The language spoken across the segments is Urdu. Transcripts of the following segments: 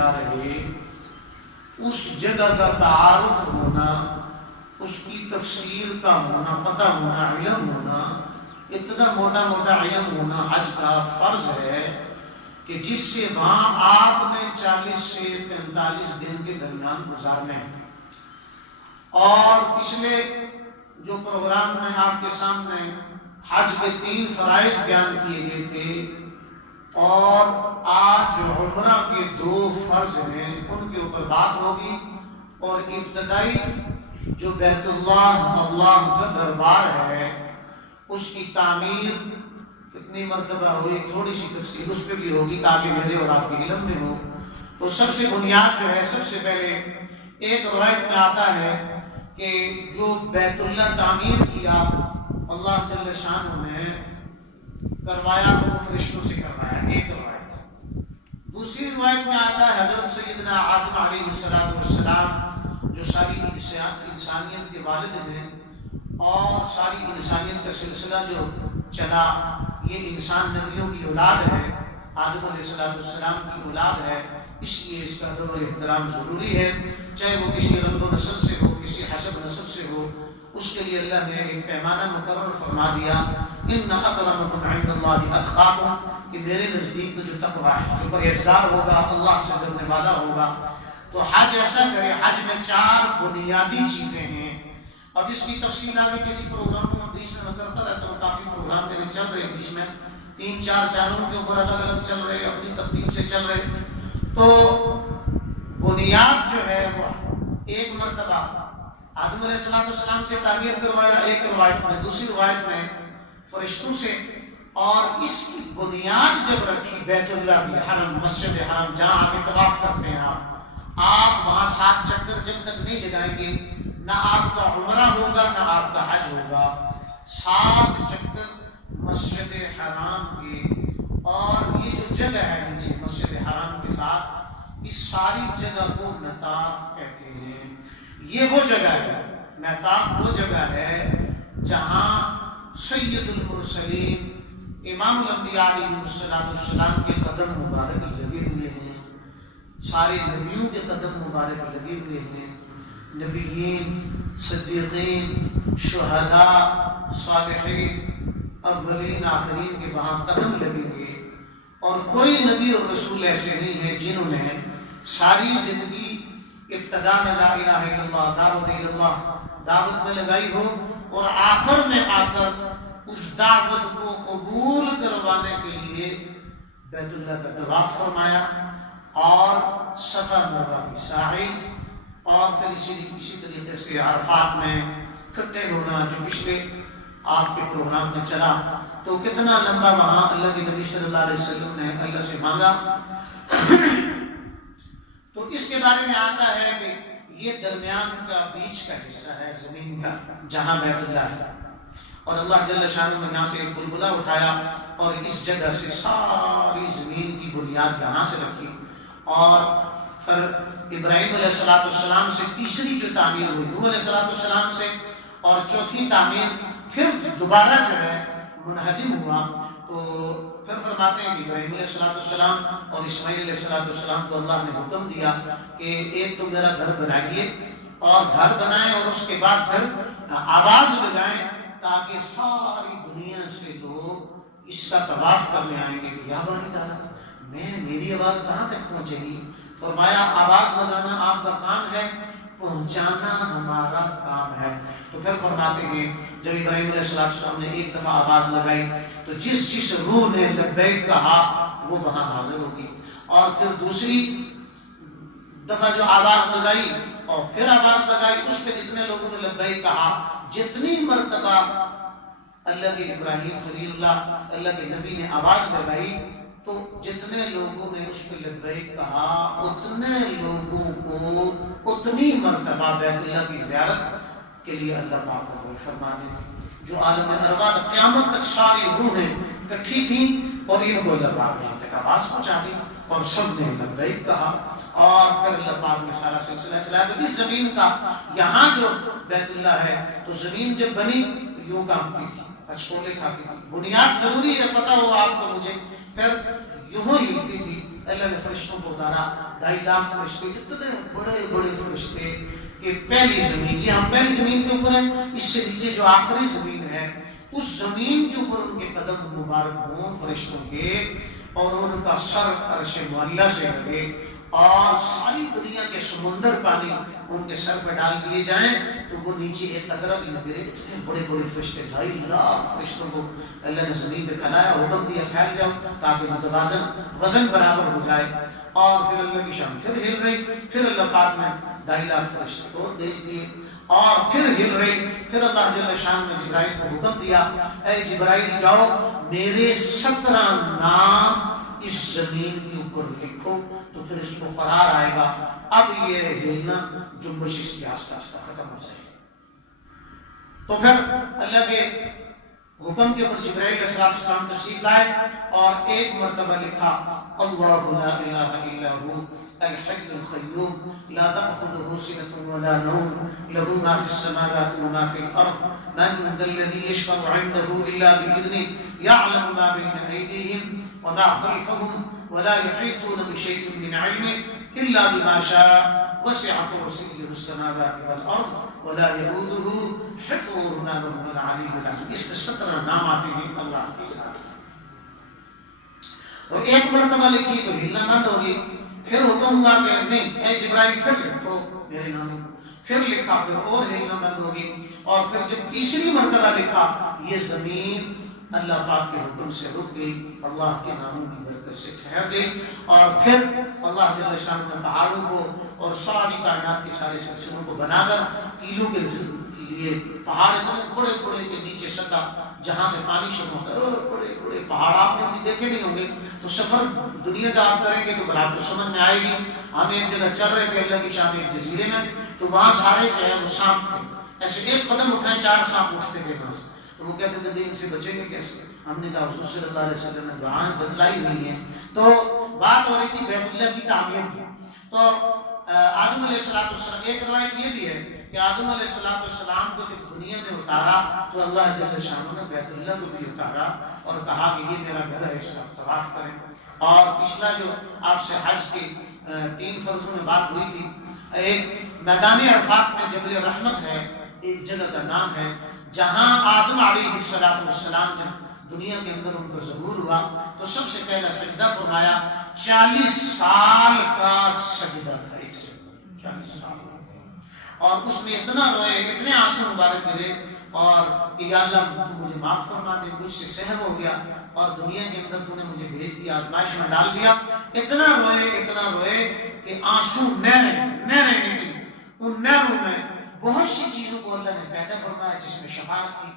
جا رہے اس جگہ کا تعارف ہونا، اس کی تفسیر کا ہونا، پتہ ہونا، علم ہونا، اتنا موٹا موٹا علم ہونا حج کا فرض ہے کہ جس سے وہاں آپ نے 40 سے 45 دن کے درمیان گزارنے ہیں۔ اور پچھلے جو پروگرام میں آپ کے سامنے حج کے 3 فرائض بیان کیے گئے تھے، اور آج عمرہ کے 2 فرض ہیں، ان کے اوپر بات ہوگی۔ اور ابتدائی جو بیت اللہ کا دربار ہے اس کی تعمیر کتنی مرتبہ ہوئی، تھوڑی سی تفصیل اس پہ بھی ہوگی تاکہ میرے اور آپ کے علم میں ہو۔ تو سب سے بنیاد جو ہے، سب سے پہلے ایک روایت میں آتا ہے کہ جو بیت اللہ تعمیر کیا اللہ جل شانہ نے کروایا تو وہ فرشتوں سے کروایا، ایک روایت۔ دوسری روایت میں آتا ہے حضرت سیدنا آدم علیہ السلام جو ساری انسانیت کے والد ہیں، اور ساری انسانیت کا سلسلہ جو چلا، یہ انسان نبیوں کی اولاد ہے، آدم علیہ السلام کی اولاد ہے، اس لیے اس کا ادب و احترام ضروری ہے، چاہے وہ کسی رنگ و نسل سے ہو، کسی حسب نسب سے ہو۔ اس کے لیے اللہ نے ایک پیمانہ مقرر فرما دیا، ان اکرمکم عند اللہ اتقاکم، کہ میرے نزدیک تو جو تقوی ہے، جو پرہیزگار ہوگا، اللہ سے ڈرنے والا ہوگا۔ تو حج ایسا کرے، حج میں 4 بنیادی چیزیں ہیں۔ اب اس کی تفصیل آگے کسی پروگرام میں بیچ میں کرتا رہتا ہوں، کافی پروگرام میرے چل رہے بیچ میں، 3-4 چینلوں کے اوپر الگ الگ چل رہے، اپنی ترتیب سے چل رہے۔ تو بنیاد جو ہے وہ ایک مرتبہ آدم علیہ السلام سے تعمیر کروایا ایک روایت میں، دوسری روایت میں فرشتوں سے، اور اس کی بنیاد جب رکھی بیت اللہ کی حرم، مسجد حرم جہاں آ کے طواف کرتے ہیں آپ وہاں 7 چکر جب تک نہیں لگائیں گے نہ آپ کا عمرہ ہوگا نہ آپ کا حج ہوگا۔ 7 چکر مسجد حرام کے، اور یہ جو جگہ ہے نیچے مسجد حرام کے ساتھ، اس ساری جگہ کو نطاف کہتے ہیں۔ یہ وہ جگہ ہے، نطاف وہ جگہ ہے جہاں سید المرسلین امام الانبیاء علیہ السلام کے قدم مبارک لگے ہوئے ہیں، سارے نبیوں کے قدم مبارک لگے ہوئے ہیں، نبیین، صدیقین، شہداء، صالحین، اولین آخرین کے وہاں قدم لگے ہوئے۔ اور کوئی نبی اور رسول ایسے نہیں ہیں جنہوں نے ساری زندگی ابتدا میں لا الہ الا اللہ، دعوت میں لگائی ہو، اور آخر میں آ کر اس دعوت کو قبول کروانے کے لیے بیت اللہ کا طواف فرمایا، اور صفا مروا کی سعی، اور پھر اسی طریقے سے عرفات میں اکٹھے ہونا جو پچھلے آپ کے پروگرام میں چلا۔ تو کتنا لمبا وہاں اللہ کے نبی صلی اللہ علیہ وسلم نے اللہ سے مانگا۔ تو اس کے بارے میں آتا ہے کہ یہ درمیان کا بیچ کا حصہ ہے زمین کا جہاں بیت اللہ ہے، اور اللہ جل شانہ نے یہاں سے ایک بلبلہ اٹھایا اور اس جگہ سے ساری زمین کی بنیاد یہاں سے رکھی، اور پھر ابراہیم علیہ السلام سے تیسری جو تعمیر ہوئی، نوح علیہ السلام سے، اور چوتھی تعمیر پھر دوبارہ جو ہے منہدم ہوا۔ تو پھر فرماتے ہیں کہ ابراہیم علیہ السلام اور اسماعیل علیہ السلام کو اللہ نے حکم دیا کہ ایک تو میرا گھر بنائیے، اور گھر بنائیں اور اس کے بعد پھر آواز لگائیں تاکہ ساری دنیا سے لوگ اس کا طواف کرنے آئیں گے کہ یا باری تعالیٰ میری آواز کہاں تک پہنچے گی؟ فرمایا آواز لگانا آپ کا کام ہے، پہنچانا ہمارا کام ہے۔ تو پھر فرماتے ہیں جب ابراہیم علیہ السلام نے ایک دفعہ آواز لگائی تو جس روح نے لبیک کہا وہ وہاں حاضر ہوگی، اور پھر دوسری دفعہ جو آواز لگائی اور پھر آواز لگائی اس پہ جتنے لوگوں نے لبیک کہا، جتنی مرتبہ اللہ کے ابراہیم خلیل اللہ کے نبی نے آواز لگائی تو جتنے لوگوں نے اس پہ لبیک کہا اتنے لوگوں کو اتنی مرتبہ بیت اللہ کی زیارت کے لیے اللہ پاک قبول فرما دے۔ جو عالم ارواح قیامت تک ساری روحیں اکٹھی تھیں اور ان کو اللہ پاک نے یہاں تک آواز پہنچا دی اور سب نے لبیک کہا، اور پھر اللہ پاک نے سارا سلسلہ چلایا۔ تو اس زمین کا یہاں جو بیت اللہ ہے تو زمین جب بنی یوں کامتی تھی، پچکولے کھاتی تھی، بنیاد ضروری ہے پتہ ہو آپ کو مجھے، پھر یوں ہلتی تھی اللہ نے فرشتوں کو اتارا، 2.5 لاکھ فرشتے، اتنے بڑے بڑے فرشتے کہ پہلی زمین، یہ ہم پہلی زمین کے اوپر ہیں، اس سے نیچے جو آخری زمین ہے اس زمین کے اوپر ان کے قدم مبارک ہوں فرشتوں کے، اور ان کا سر عرش معلیٰ سے لگے، اور ساری دنیا کے سمندر پانی ان کے سر پہ ڈال دیے جائیں تو وہ نیچے ایک قطرہ بھی نہ گرے۔ اتنے بڑے بڑے فرشتے، 2.5 لاکھ فرشتوں کو اللہ نے زمین پہ پھیلایا، حکم دیا پھیل جاؤ تاکہ متوازن وزن برابر ہو جائے، اور پھر اللہ کی شان پھر ہل رہی، پھر اللہ پاک نے 2.5 لاکھ فرشتے کو بھیج دیے، اور پھر ہل رہی، پھر اللہ جل شان نے جبرائیل کو حکم دیا، اے جبرائیل جاؤ میرے 17 نام اس زمین کے اوپر لکھو، تو پھر اس کو قرار آئے گا، اب یہ ہلنا جنبش اس کی آستہ آستہ ختم ہو جائے گا۔ تو پھر اللہ کے حکم کے اوپر جبرائیل علیہ السلام تشریف لائے اور ایک مرتبہ لکھا، اللہ لا الہ الا هو الحی القیوم لا تأخذه سنة ولا نوم له ما في السماوات وما في الأرض من ذا الذي يشفع عنده إلا بإذنه يعلم ما بين أيديهم وما خلفهم ولا يحيطون بشيء من علمه إلا بما شاء وسع كرسيه السماوات والأرض ولا يؤوده حفظهما وهو العلي العظيم۔ اس میں 17 نام آتے ہیں اللہ کے ساتھ، اور ایک مرتبہ لکھی تو ہلنا نہ ہوگی، پھر حکم ہوا کہ نہیں اے جبرائیل پھر لکھو میرے نام، پھر لکھا، پھر اور ہلنا بند ہوگی، اور پھر جب تیسری مرتبہ لکھا یہ زمین اللہ پاک کے حکم سے رک گئی، اللہ کے ناموں کی برکت سے ٹھہر گئی، اور پھر اللہ جل شان نے پہاڑوں کو اور ساری کائنات کے سارے سلسلوں کو بنا کر کیلوں کے لیے پہاڑ اتنے بڑے بڑے کے نیچے سطح جہاں سے پانی شروع ہوتا ہے، اور بڑے بڑے پہاڑ آپ نے بھی دیکھے نہیں ہوں گے، تو سفر دنیا کا آپ کریں گے تو آپ کو سمجھ میں آئے گی۔ ہم ایک جگہ چل رہے تھے اللہ کی شان ایک جزیرے میں، تو وہاں سارے جو ہے وہ سانپ تھے، ایسے ایک قدم اٹھائیں 4 سانپ اٹھتے تھے وہاں سے، تو وہ کہتے تھے ان سے بچیں گے کیسے؟ ہم نے کہا حضور صلی اللہ علیہ وسلم نے دعائیں بتلائی ہوئی ہیں۔ تو بات ہو رہی تھی بیت اللہ کی تعمیر کی، تو آدم علیہ السلام، ایک روایت یہ بھی ہے کہ آدم علیہ السلام کو جب دنیا میں اتارا تو اللہ جل شانہ نے بیت اللہ کو بھی اتارا اور کہا کہ یہ میرا گھر ہے، اس کا طواف کریں۔ اور پچھلا جو آپ سے حج کے 3 فرضوں میں بات ہوئی تھی، ایک میدان عرفات میں جبل رحمت ہے، ایک جگہ کا نام ہے، جہاں آدم علیہ السلام جب دنیا کے اندر ان کا ظہور ہوا تو سب سے پہلا سجدہ فرمایا، 40 سال کا سجدہ تھا، ایک سجدہ 40 سال، اور اس میں اتنا روئے، اتنے آنسو مبارک گرے، اور کہ یا اللہ تو مجھے معاف فرما دے، مجھ سے سہو ہو گیا اور دنیا کے اندر تو نے مجھے بھیج دیا، آزمائش میں ڈال دیا، اتنا روئے کہ آنسو نہریں نکلی۔ ان نہروں میں بہت سی چیزوں کو اللہ نے پیدا فرمایا جس میں شفاعت کی،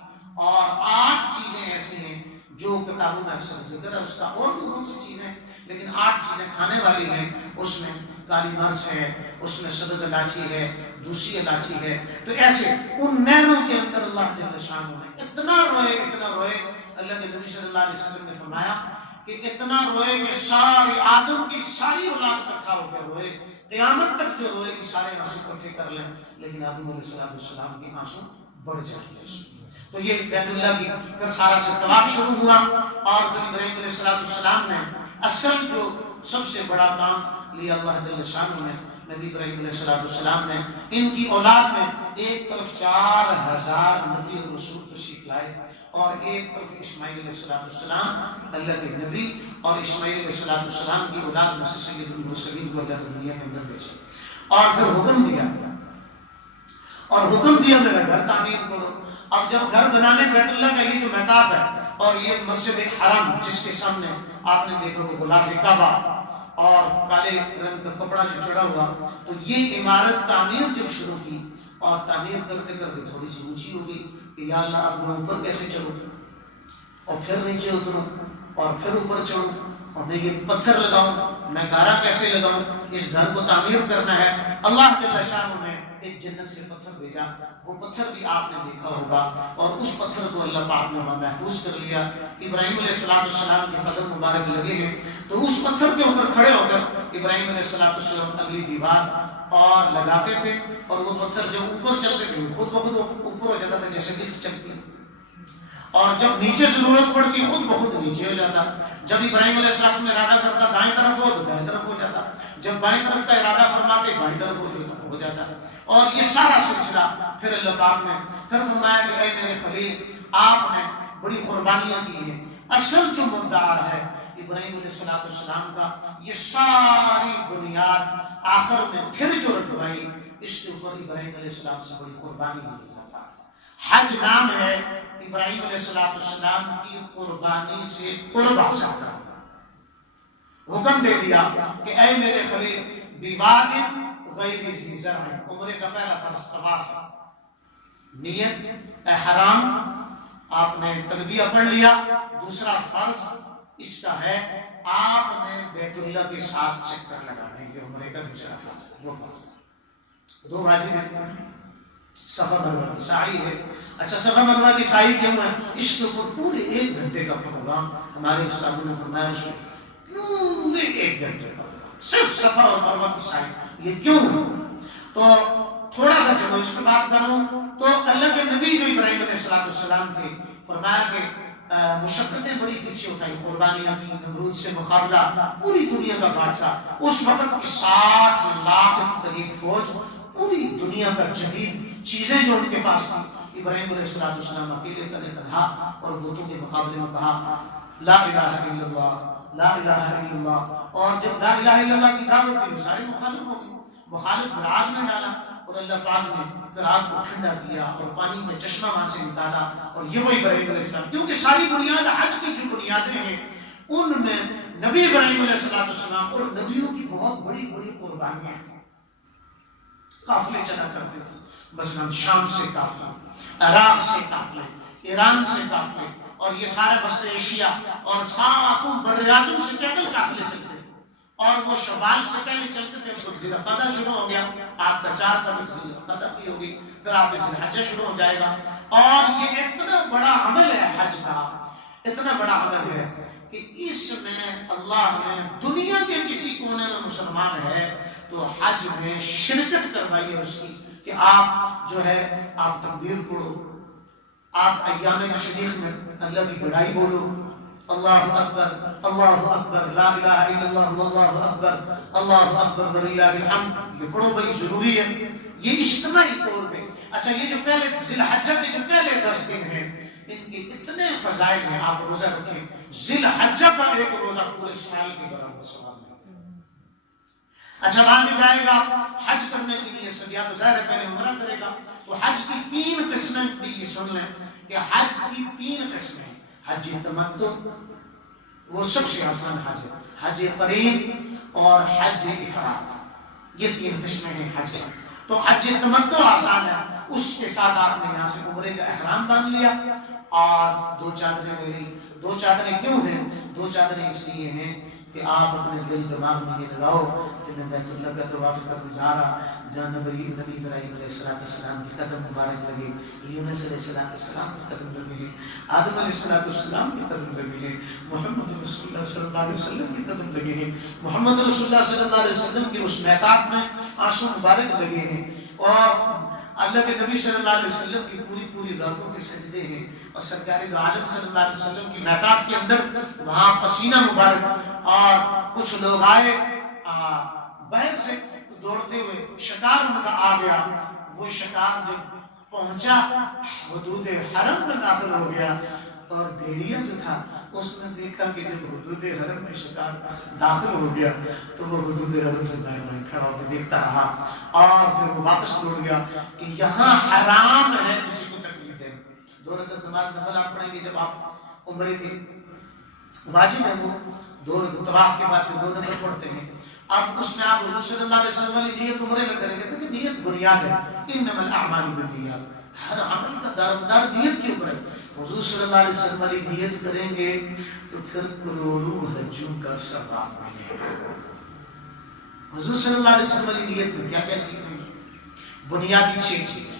اور 8 چیزیں ایسی ہیں جو کتابوں میں اکثر ذکر ہے، اس کا اور بھی بہت سی چیزیں، لیکن 8 چیزیں کھانے والی ہیں، اس میں کالی مرچ ہے، اس میں سبز الائچی ہے، دوسری الائچی ہے، تو ایسے ان نہروں کے اندر اللہ جل شانہ نے اتنا روئے، اللہ کے نبی صلی اللہ علیہ وسلم نے فرمایا کہ اتنا روئے کہ ساری آدم کی ساری اولاد اکٹھا ہو کر روئے، قیامت تک جو روئے کہ سارے آنسو اکٹھے کر لیں، لیکن آدم علیہ السلام کی آنسو بڑھ جائیں گے اس میں۔ تو یہ بیت اللہ کی پھر سارا سے طواف شروع ہوا، اور پھر ابراہیم علیہ السلام نے اصل جو سب سے بڑا کام لیا اللہ جل شانہ نے، نبی ابراہیم علیہ السلام نے ان کی اولاد میں ایک طرف 4000 نبی اور رسول تشریف لائے، اور ایک طرف اسماعیل علیہ السلام اللہ کے نبی، اور اسماعیل علیہ السلام کی اولاد میں سے سید المرسلین کو اللہ نے دنیا کے اندر بھیجا، اور پھر حکم دیا میرا گھر تعمیر کرو۔ اب جب گھر بنانے بیت اللہ کا یہ جو محتاب ہے اور یہ مسجد حرم جس کے سامنے آپ نے دیکھا وہ غلاف کعبہ اور کالے رنگ کا کپڑا جو چڑھا ہوا، تو یہ عمارت تعمیر جب شروع کی، اور تعمیر کرتے کرتے تھوڑی سی اونچی ہو گئی کہ یا اللہ اب میں اوپر کیسے چڑھوں، اور پھر نیچے اتروں، اور پھر اوپر چڑھوں، اور میں یہ پتھر لگاؤں، میں گارا کیسے لگاؤں، اس گھر کو تعمیر کرنا ہے۔ اللہ جل شانہ نے ایک جنت سے پتھر بھیجا، وہ پتھر بھی آپ نے دیکھا ہوگا، اور اس پتھر کو اللہ پاک نے محفوظ کر لیا۔ ابراہیم علیہ السلام کے قدم مبارک لگے ہیں، تو اس پتھر کے اوپر کھڑے ہو کر ابراہیم علیہ السلام اگلی دیوار اور لگاتے تھے، اور وہ پتھر جب اوپر چلتے تھے خود بخود اوپر ہو جاتا تھا جیسے لفٹ چلتی ہے، اور جب نیچے ضرورت پڑتی خود بخود نیچے ہو جاتا. جب ابراہیم علیہ السلام میں ارادہ کرتا دائیں طرف ہو تو دائیں طرف ہو جاتا, جب بائیں طرف کا ارادہ فرماتے بائیں طرف ہو جاتا. اور یہ سارا سلسلہ پھر اللہ پاک نے پھر فرمایا کہ اے میرے خلیل آپ نے بڑی قربانیاں کی ہیں. اصل جو مدعا ہے ابراہیم علیہ السلام کا, یہ ساری بنیاد آخر میں پھر جو رکھوائی اس کے اوپر ابراہیم علیہ السلام سے بڑی قربانی دی. حج نام ہے ابراہیم علیہ السلام کی قربانی سے قرب حاصل کرنا. حکم دے دیا کہ اے میرے خلیل بواد غیر ذی زرع, عمرے کا پہلا فرض طواف ہے, نیت احرام آپ نے تلبیہ پڑھ لیا. دوسرا فرض اس کا ہے آپ نے بیت اللہ کے ساتھ چکر لگانے, یہ عمرے کا دوسرا فرض ہے. دو فرض, دو واجب ہیں. صفا مروہ کی سعی ہے. اچھا صفا مروہ کی سعی کیوں ہے؟ اس کے اوپر پورے 1 گھنٹے کا پروگرام ہمارے استادوں نے فرمایا, اس میں پورے 1 گھنٹے کا صرف صفا اور مروہ کی سعی. یہ کیوں ہے؟ تو تھوڑا سا چلو اس پہ بات کروں. تو اللہ کے نبی جو ابراہیم علیہ السلام تھے, فرمایا کہ مشقتیں بڑی پیچھے اٹھائی, قربانیاں کی, نمرود سے مقابلہ, پوری دنیا کا بادشاہ, اس وقت کی 60 لاکھ کے قریب فوج, پوری دنیا کا جدید چیزیں جو ان کے پاس تھی. ابراہیم علیہ السلام اکیلے تنہا اور بتوں کے مقابلے میں کہا لا الہ الا اللہ لا الہ الا اللہ. اور جب لا الہ الا اللہ کی دعوت دی سارے مخالف ہو گئے, مخالف پر آگ میں ڈالا اور اللہ پاک نے پھر آگ کو ٹھنڈا کیا اور پانی کا چشمہ وہاں سے نکالا. اور یہ وہی ابراہیم علیہ السلام, کیونکہ ساری بنیاد حج کی جو بنیادیں ہیں ان میں نبی ابراہیم علیہ السلام اور نبیوں کی بہت بڑی بڑی قربانیاں ہیں. قافلے چلا کرتے تھے, مثلا شام سے قافلہ, عراق سے قافلے, ایران سے قافلے, اور یہ سارا وسط ایشیا اور ساتوں بر اعظم سے پیدل قافلے چلتے تھے. اور وہ شوال سے پہلے چلتے تھے, ذی القعدہ شروع ہو گیا, آپ کا 4 تاریخ ذی القعدہ کی ہوگی, پھر آپ ذی الحجہ شروع ہو جائے گا. اور یہ اتنا بڑا عمل ہے حج کا, اتنا بڑا عمل ہے کہ اس میں اللہ نے دنیا کے کسی کونے میں مسلمان ہے تو حج میں شرکت کروائی ہے اس کی, کہ آپ جو ہے آپ تکبیر پڑھو, آپ ایام تشریق میں اللہ کی بڑائی بولو, اللہ اکبر اللہ اکبر لا الہ الا اللہ واللہ اکبر اللہ اکبر وللہ الحمد, یہ پڑھو بھائی, ضروری ہے یہ اجتماعی طور پہ. اچھا یہ جو پہلے ذی الحجہ کے جو پہلے 10 دن ہیں ان کے اتنے فضائل ہیں, آپ روزہ رکھیں, ذی الحجہ کا ایک روزہ پورے سال کے برابر ثواب ہے. اچھا بعد میں جائے گا حج کرنے کے لیے سب, تو ظاہر ہے پہلے عمرہ کرے گا. تو حج کی 3 قسمیں بھی یہ سن لیں کہ حج کی 3 قسمیں ہیں. حج تمتع وہ سب سے آسان حج ہے, حج قرین اور حج افراد, یہ 3 قسمیں ہیں حج کا. تو حج تمتع آسان ہے, اس کے ساتھ آپ نے یہاں سے عمرے کا احرام باندھ لیا اور 2 چادریں لے لی. 2 چادریں کیوں ہیں؟ 2 چادریں اس لیے ہیں کہ آپ اپنے دل دماغ میں یہ لگاؤ کہ میں بیت اللہ کا طواف کرنے جا رہا, جہاں نبی ابراہیم علیہ السلام کی قدم مبارک لگے, یونس علیہ السلام کے قدم لگے ہیں, آدم علیہ السلام کے قدم لگے ہیں, محمد رسول اللہ صلی اللہ علیہ وسلم کے قدم لگے ہیں, محمد رسول اللہ صلی اللہ علیہ وسلم کے اس میقات میں آنسو مبارک لگے ہیں, اور اللہ کے نبی صلی اللہ علیہ وسلم کی پوری راتوں کے سجدے ہیں, اور سرکار دو عالم صلی اللہ علیہ وسلم کی میقات کے اندر وہاں پسینہ مبارک. اور کچھ لوگ آئے باہر سے دوڑتے ہوئے, شکار ان کا آ گیا, وہ شکار جب پہنچا حدود حرم میں داخل ہو گیا, اور بھیڑیا جو تھا اس نے دیکھا کہ جب حدود حرم میں شکار داخل ہو گیا تو وہ حدود حرم سے باہر باہر کھڑا ہو کے دیکھتا رہا, اور پھر وہ واپس لوٹ گیا کہ یہاں حرام ہے کسی کو تکلیف دینا. 2 رکعت نماز نفل آپ پڑھیں گے جب آپ عمرے کے, واجب ہے وہ 2 رکعت طواف کے بعد جو 2 نفل پڑھتے ہیں. اب اس میں آپ حضور صلی اللہ علیہ وسلم والی نیت عمرے میں کریں گے, تو نیت بنیاد ہے, انما الاعمال بالنیات, ہر عمل کا دارمدار نیت کے اوپر ہے. حضور صلی اللہ علیہ وسلم والی نیت کریں گے تو پھر کروڑوں حجوں کا ثواب ملے گا. حضور صلی اللہ علیہ وسلم والی نیت میں کیا کیا چیزیں ہیں؟ بنیادی 6 چیزیں,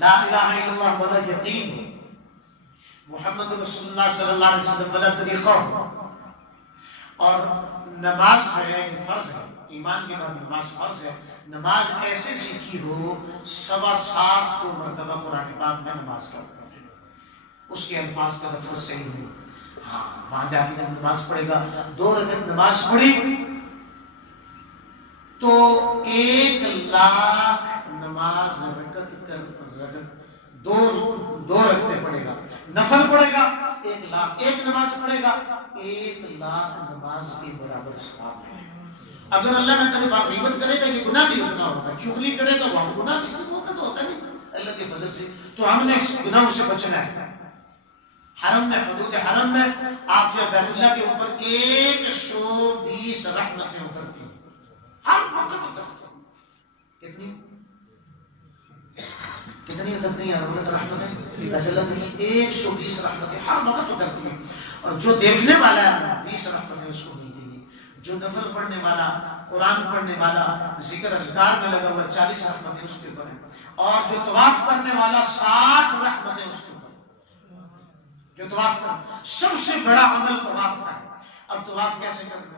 لا الہ الا اللہ والا یقین, محمد رسول اللہ صلی اللہ علیہ وسلم والا طریقہ, اور نماز جو ہے فرض ہے, ایمان کے بعد نماز فرض ہے. نماز ایسے سیکھی ہو 750 مرتبہ قرآن پاک میں نماز کا اس کے الفاظ کا لفظ صحیح ہو. ہاں وہاں جا کے جب نماز پڑھے گا 2 رکعت نماز پڑھی تو 1,00,000 نماز دو رکعتیں پڑھے گا. نفل پڑھے گا 1,00,000. ایک نماز پڑھے گا 1,00,000 نماز کے برابر ثواب ہے. اگر اللہ نہ کرے غیبت کرے گا یہ گناہ بھی اتنا ہوگا, چغلی کرے گا وہ گناہ بھی موقع تو ہوتا نہیں اللہ کے فضل سے. تو ہم نے اس گناہوں سے بچنا ہے. حرم میں, حدود حرم میں آپ جو بیت اللہ کے اوپر 120 رحمتیں اترتی ہیں ہر وقت اترتی ہیں. کتنی اترتی ہیں رحمتیں بیت اللہ کی؟ 120 رحمتیں ہر وقت اترتی ہیں. اور جو دیکھنے والا ہے 20 رحمتیں اس کو ملتی ہیں. جو نفل پڑھنے والا, قرآن پڑھنے والا, ذکر اذکار میں لگا ہوا 40 رحمتیں اس کے اوپر ہیں. اور جو طواف کرنے والا 60 رحمتیں اس کے اوپر. جو طواف کرنا سب سے بڑا عمل طواف کا ہے. اب طواف کیسے کرنا ہے؟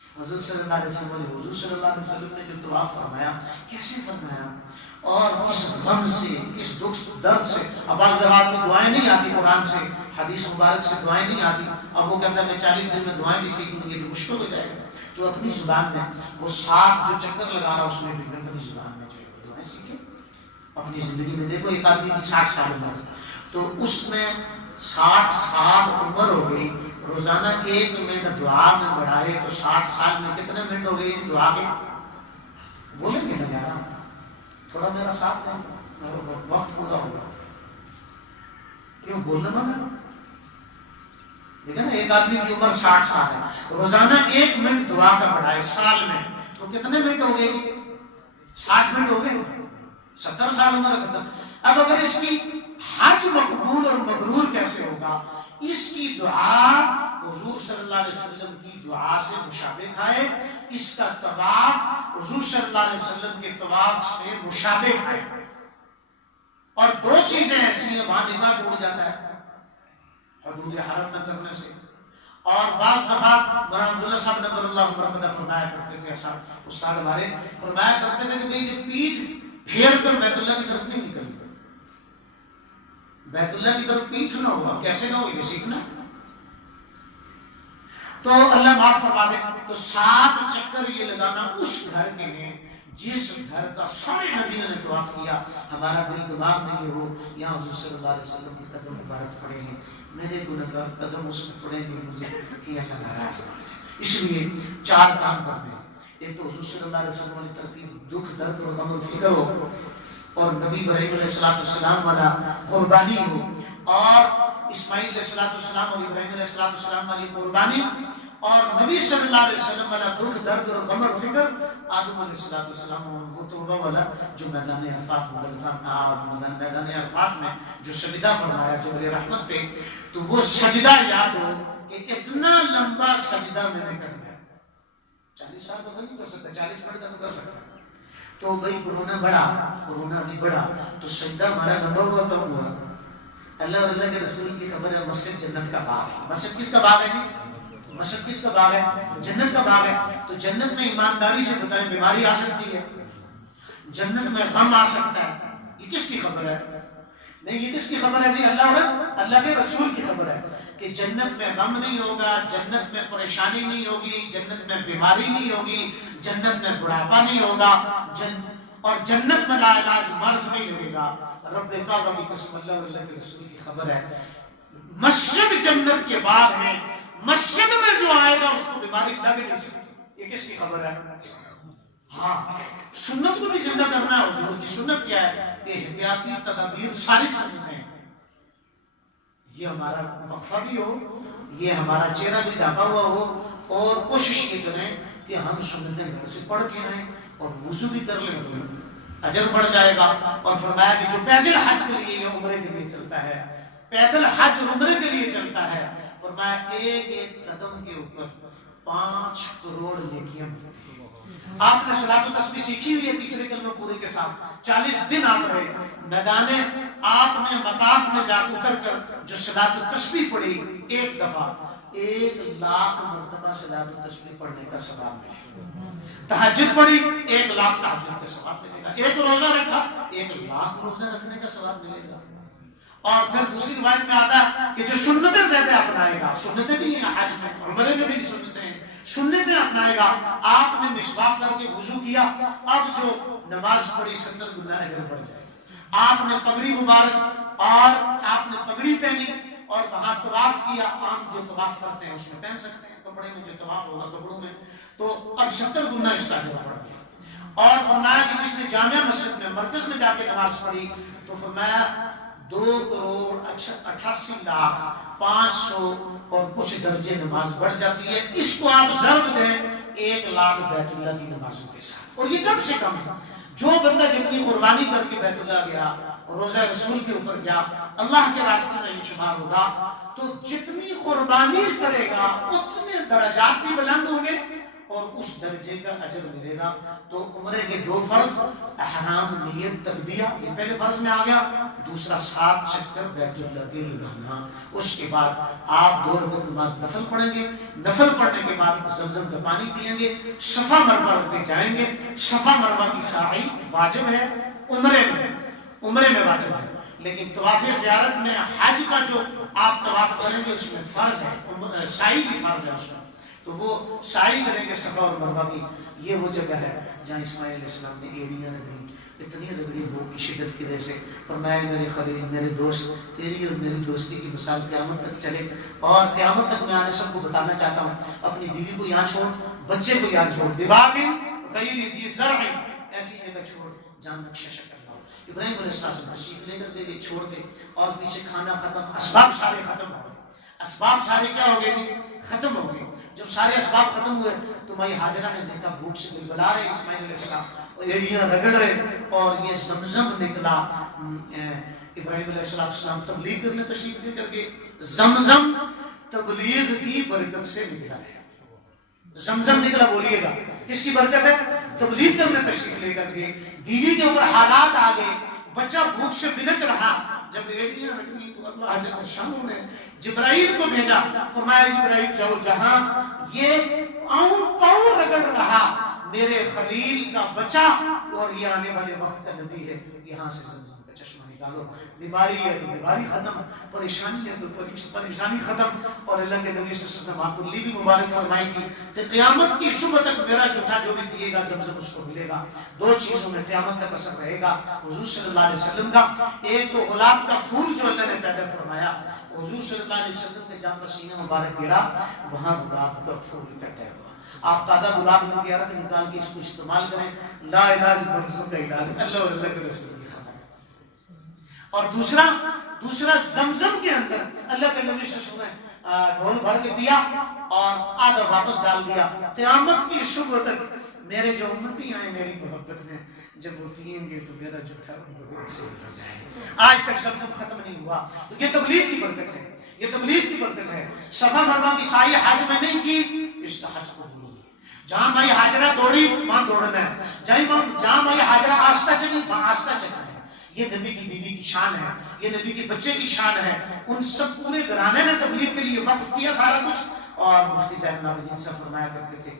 حضرت صلی اللہ علیہ وسلم, حضور صلی اللہ علیہ وسلم نے جو طواف فرمایا کیسے فرمایا اور کس غم سے, کس دکھ درد سے. اب بعض دفعات میں دعائیں نہیں آتی قرآن سے, حدیث مبارک سے دعائیں نہیں آتی. اب وہ کہتا ہے میں 40 دن میں دعائیں بھی سیکھ لوں گی تو مشکل ہو جائے گا. تو اپنی زبان میں وہ 60 جو چکر لگا رہا اس میں بھی اپنی زبان میں دعائیں سیکھیں. اپنی زندگی میں دیکھو ایک آدمی کی 60 سال عمر تو اس میں 60 سال عمر ہو گئی, روزانہ 1 منٹ دعا میں بڑھائے تو 60 سال میں کتنے منٹ ہو گئی دعا کے؟ بولیں گے نا یار, تھوڑا میرا ساتھ دیں, وقت پورا ہوگا. کیوں بولنا نا دیکھیں نا, ایک آدمی کی عمر 60 سال ہے, روزانہ 1 منٹ دعا کا بڑھائے سال میں تو کتنے منٹ ہو گئے؟ 60 منٹ ہو گئے. 70 سال عمر ہے 70. اب اگر اس کی حج مقبول اور مبرور کیسے ہوگا؟ اس کی دعا حضور صلی اللہ علیہ وسلم کی دعا سے مشابہ ہے, اس کا طواف حضور صلی اللہ علیہ وسلم کے طواف سے مشابہ ہے. اور 2 چیزیں ایسی ہیں وہاں نکاح ٹوٹ جاتا ہے حدود حرم میں کرنے سے. اور بعض دفعہ مولانا عبداللہ صاحب نظر اللہ مرقدہ فرمایا کرتے تھے, ایسا استاد ہمارے فرمایا کرتے تھے کہ بھئی جب پیٹھ پھیر کر بیت اللہ کی طرف نہیں نکلی, بیت اللہ کی طرف پیٹھ نہ ہوا, کیسے نہ ہو یہ سیکھنا. تو اللہ معاف فرما دے. تو 7 چکر یہ لگانا اس گھر کے ہیں جس گھر کا سارے نبیوں نے طواف کیا. ہمارا دل دماغ میں یہ ہو یہاں حضور صلی اللہ علیہ وسلم کے قدم مبارک پڑے ہیں, میرے گنہگار قدم اس میں پڑے گے مجھے کہ اللہ ناراض نہ ہو جائے. اس لیے 4 کام کرنے ہیں. ایک تو حضور صلی اللہ علیہ وسلم والی ترتیب, دکھ درد اور غم و فکر ہو, اور نبی ابراہیم علیہ السلام والا قربانی ہو, اور اسماعیل علیہ السلام اور ابراہیم علیہ السلام والی قربانی, اور نبی صلی اللہ علیہ وسلم والا دکھ درد اور غم و فکر, آدم علیہ السلام وہ توبہ والا جو میدان عرفات میں جو سجدہ فرمایا جبل رحمت پہ, تو وہ سجدہ یاد ہو کہ اتنا لمبا سجدہ میں نے کرنا ہے. 40 سال کا نہیں کر سکتا, 40 منٹ کا تو کر سکتا. تو بھئی کورونا بھی بڑھا تو سجدہ ہمارا لمبا ہوا کم ہوا. اللہ اور اللہ کے رسول کی خبر ہے, مسجد جنت کا باغ ہے. مسجد کس کا باغ ہے جی؟ مسجد کس کا باغ ہے؟ جنت کا باغ ہے. تو جنت میں ایمانداری سے بتائیں بیماری آ سکتی ہے, جنت میں غم آ سکتا ہے, یہ کس کی خبر ہے؟ نہیں, یہ کس کی خبر ہے جی؟ اللہ اور اللہ کے رسول کی خبر ہے کہ جنت میں غم نہیں ہوگا, جنت میں پریشانی نہیں ہوگی, جنت میں بیماری نہیں ہوگی, جنت میں بڑھاپا نہیں ہوگا, اور جنت میں لا علاج مرض نہیں لگے گا. رب کعبہ کی قسم اللہ اور اللہ کے رسول کی خبر ہے, مسجد جنت کے باغ ہے, مسجد میں جو آئے گا اس کو بیماری لگ نہیں سکتی. یہ کس کی خبر ہے؟ ہاں, سنت کو بھی زندہ کرنا ہے. حضور کی سنت کیا ہے؟ احتیاطی تدابیر ساری سنتیں, یہ ہمارا وقفہ بھی ہو, یہ ہمارا چہرہ بھی ڈھانپا ہوا ہو, اور کوشش یہ کریں کہ ہم سنتیں گھر سے پڑھ کے آئیں اور وضو بھی کر لیں, اجر بڑھ جائے گا. اور فرمایا کہ جو پیدل حج کے لیے یا عمرے کے لیے چلتا ہے, پیدل حج عمرے کے لیے چلتا ہے, فرمایا ایک ایک قدم کے اوپر 5 کروڑ نیکیاں ملتی ہیں. آپ نے صلاۃ و تسبیح سیکھی ہوئی ہے تیسرے کلمہ پورے کے ساتھ, 40 دن آپ رہے میدان, آپ نے مطاف میں جا اتر کر جو صلاۃ و تسبیح پڑھی ایک دفعہ 1,00,000 مرتبہ صلاۃ و تسبیح پڑھنے کا ثواب ملے. تہجد پڑھی 1,00,000 تہجد کا ثواب ملے گا. ایک روزہ رکھا 1,00,000 روزہ رکھنے کا ثواب ملے گا. اور پھر دوسری روایت میں آتا ہے کہ جو سنتیں زیادہ اپنائے گا، سنتیں بھی ہیں حج میں، عمرے میں بھی سنتیں ہیں، سنتیں اپنائے گا. آپ نے مسواک کر کے وضو کیا، اب جو نماز پڑھی 70 گنا اجر بڑھ جائے. آپ نے پگڑی مبارک اور آپ نے پگڑی پہنی اور وہاں طواف کیا، عام جو طواف کرتے ہیں اس میں پہن سکتے ہیں، کپڑے میں جو طواف ہوگا کپڑوں میں، تو اب 70 گنا اس کا اجر بڑھ گیا. اور فرمایا کہ جس نے جامعہ مسجد میں مرکز میں جا کے نماز پڑھی تو فرمایا 2,88,500 اور کچھ درجے نماز بڑھ جاتی ہے. اس کو آپ ضرب دیں 1,00,000 بیت اللہ کی نمازوں کے ساتھ، اور یہ کم سے کم ہے. جو بندہ جتنی قربانی کر کے بیت اللہ گیا، روزہ رسول کے اوپر گیا، اللہ کے راستے میں یہ شمار ہوگا، تو جتنی قربانی کرے گا اتنے درجات بھی بلند ہوں گے اور اس درجے کا اجر ملے گا. تو عمرے کے 2 فرض، احرام، نیت، تلبیہ، یہ پہلے فرض میں آ گیا. دوسرا 7 چکر بیت اللہ کے لگانا. اس کے بعد آپ 2 رکعت نماز نفل پڑھیں گے، نفل پڑھنے کے بعد زمزم کا پانی پئیں گے، صفا مروہ پہ جائیں گے. صفا مروہ کی سعی واجب ہے عمرے میں واجب ہے، لیکن طواف زیارت میں حج کا جو آپ طواف کریں گے اس میں فرض ہے، سعی بھی فرض ہے اس میں. تو وہ سعی کریں گے صفا اور مروہ کی. یہ وہ جگہ ہے جہاں اسماعیل علیہ السلام نے ایڑیاں رگڑی، اتنی رگڑی بھوک کی شدت کی وجہ سے. فرمایا میرے خلیل، میرے دوست، تیری اور میری دوستی کی مثال قیامت تک چلے، اور قیامت تک میں آنے سب کو بتانا چاہتا ہوں. اپنی بیوی کو یہاں چھوڑ، بچے کو یہاں چھوڑ، دیواغ غیر ذی زرع، ایسی جگہ چھوڑ جہاں نقشہ شکل نہ ہو. ابراہیم علیہ السلام تشریف لے کر دے چھوڑ دے، اور پیچھے کھانا ختم، اسباب سارے ختم ہو گئے. اسباب سارے کیا ہو گئے جی؟ ختم ہو گئے. جب سارے اسباب ختم ہوئے تو مائی ہاجرہ نے دیکھا بھوک سے بلبلا رہے اسماعیل علیہ السلام، اور ایڑیاں رگڑ رہے، اور یہ زمزم نکلا. ابراہیم علیہ السلام تبلیغ کرنے تشریف لے کر کے، زمزم تبلیغ کی برکت سے نکلا ہے. زمزم نکلا، بولیے گا کس کی برکت ہے؟ تبلیغ کرنے تشریف لے کر کے. بیوی کے اوپر حالات آ گئے، بچہ بھوک سے بلک رہا. جب ایڑیاں رگڑی تو اللہ جل شانہ نے جبرائیل کو بھیجا. فرمایا جبرائیل جاؤ، جہاں یہ پاؤں رگڑ رہا میرے خلیل کا بچہ اور یہ آنے والے وقت کا نبی ہے، یہاں سے زمزم کا چشمہ نکالو. بیماری ہے تو بیماری ختم، پریشانی ہے تو پریشانی ختم. اور اللہ کے نبی صلی اللہ علیہ وسلم آپ کو بھی مبارک فرمائی تھی کہ قیامت کی صبح تک میرا جوٹا جو بھی پیے گا زمزم اس کو ملے گا. 2 چیزوں میں قیامت تک اثر رہے گا حضور صلی اللہ علیہ وسلم کا. ایک تو گلاب کا پھول جو اللہ نے پیدا فرمایا، حضور صلی اللہ علیہ وسلم کے جہاں پر سینہ مبارک گرا وہاں گلاب کا پھول پیدا ہوا. آپ تازہ گلاب میں گیا رکھ نکال کے اس کو استعمال کریں. لا علاج مرضوں کا علاج اللہ اور اللہ کے رسول کی خبر. اور دوسرا زمزم کے اندر اللہ کے نبی صلی اللہ علیہ وسلم نے ڈھول بھر کے پیا اور آدھا واپس ڈال دیا. قیامت کی صبح تک میرے جو امتی ہیں میری محبت میں جب وہ پئیں گے تو میرا جو تھا ان کو سے ہو جائے. آج تک زمزم ختم نہیں ہوا. تو یہ تبلیغ کی برکت ہے، یہ تبلیغ کی برکت ہے. صفا مروہ کی سعی حج میں نہیں کی، اس کا حج قبول. جہاں مائی ہاجرہ دوڑی وہاں دوڑنا ہے، جہاں مائی ہاجرہ آستہ چلی وہاں آستہ چلنا ہے. یہ نبی کی بیوی کی شان ہے، یہ نبی کے بچے کی شان ہے. ان سب پورے گھرانے نے تبلیغ کے لیے وقف کیا سارا کچھ. اور مفتی صاحب العابدین صاحب فرمایا کرتے تھے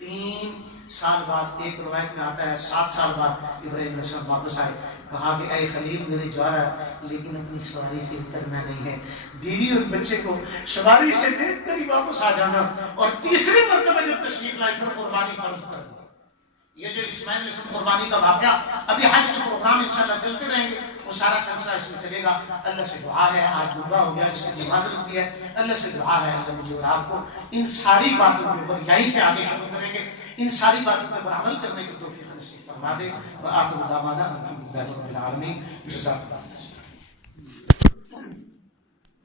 3 سال بعد، ایک روایت میں آتا ہے 7 سال بعد ابراہیم علیہ السلام واپس آئے. کہا کہ اے خلیل میرے جا رہا ہے لیکن اپنی سواری سے اترنا نہیں ہے، بیوی اور بچے کو سواری سے دیکھ کر ہی واپس آ جانا. اور تیسری مرتبہ جب تشریف لائے پھر قربانی فرض کر دی. یہ جو اسماعیل علیہ السلام قربانی کا واقعہ، ابھی حج کے پروگرام انشاءاللہ چلتے رہیں گے، وہ سارا سلسلہ اس میں چلے گا. اللہ سے دعا ہے، آج دعا ہو گیا اس کی نماز ہوتی ہے، اللہ سے دعا ہے اللہ مجھے اور آپ کو ان ساری باتوں کے اوپر یہیں سے آگے شروع کریں گے، ان ساری باتوں کے اوپر عمل کرنے کی توفیق نصیب فرما دے. وآخر دعوانا الحمدللہ رب العالمین. جزاک اللہ.